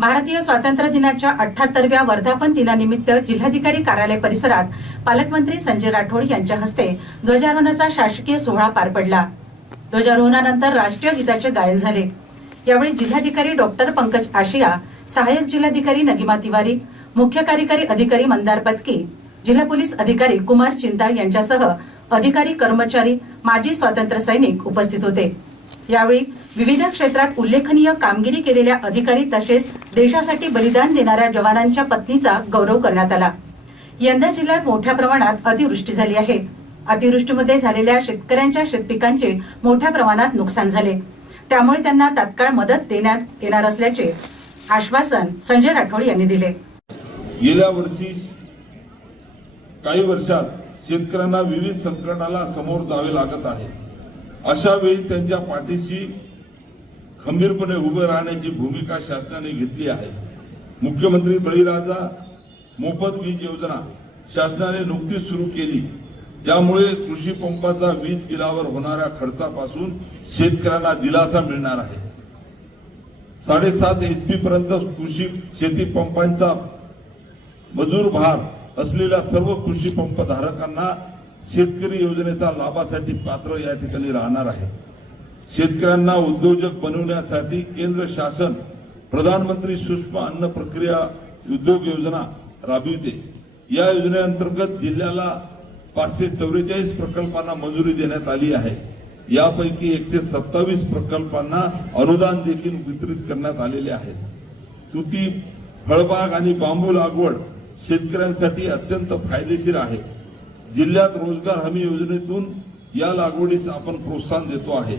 भारतीय स्वातंत्र्य दिनाच्या 78व्या वर्धापन दिनानिमित्त जिल्हाधिकारी कार्यालय परिसरात पालकमंत्री संजय राठोड यांच्या हस्ते ध्वजारोहणाचा शासकीय सोहळा पार पडला। ध्वजारोहणानंतर राष्ट्रीय गीताचे गायन झाले। यावेळी जिल्हाधिकारी डॉक्टर पंकज आशिया, सहाय्यक जिल्हाधिकारी नगीमा तिवारी, मुख्य कार्यकारी अधिकारी मंदार पत्की, जिल्हा पोलीस अधिकारी कुमार चिंता यांच्यासह अधिकारी, कर्मचारी, माजी स्वातंत्र्य सैनिक उपस्थित होते। यावेळी विविध क्षेत्रात उल्लेखनीय कामगिरी केलेल्या अधिकारी तसेच देशासाठी बलिदान देणाऱ्या जवानांच्या पत्नीचा गौरव करण्यात आला। यंदा जिल्ह्यात मोठ्या प्रमाणात अतिवृष्टी झाली आहे। अतिवृष्टीमध्ये झालेल्या शेतकऱ्यांच्या शेतपिकांचे मोठ्या प्रमाणात नुकसान झाले, त्यामुळे त्यांना तात्काळ मदत देण्यात येणार असल्याचे आश्वासन संजय राठोड यांनी दिले। गेल्या वर्षी काही वर्षात शेतकऱ्यांना विविध संकटाला समोर जावे लागत आहे। अशा वेळी त्यांच्या पाठीशी खंबीरपणे उभे राहण्याची भूमिका शासनाने घेतली आहे। मुख्यमंत्री बळीराजा मोफत वीज योजना शासनाने नुकतीच सुरू केली, ज्यामुळे कृषी पंपाचा वीज बिलावर होणाऱ्या खर्चापासून शेतकऱ्यांना दिलासा मिळणार आहे। 7.5 HP पर्यंत कृषी शेती पंपांचा मजूर भार असलेल्या सर्व कृषी पंप धारकांना शेतकरी योजनेचा लाभासाठी पात्र या ठिकाणी राहणार आहे। शेतकऱ्यांना उद्योजक बनवण्यासाठी केंद्र शासन प्रधानमंत्री सूक्ष्म अन्न प्रक्रिया उद्योग योजना राबविते। या योजनेअंतर्गत जिल्ह्याला 544 प्रकल्पांना मंजुरी देण्यात आली आहे। यापैकी 127 प्रकल्पांना अनुदान देखील वितरित करण्यात आलेले आहे। तुती, फळबाग आणि बांबू लागवड शेतकऱ्यांसाठी अत्यंत फायदेशीर आहे। जिल्ह्यात रोजगार हमी योजनेतून या लागवडीस आपण प्रोत्साहन देतो आहे।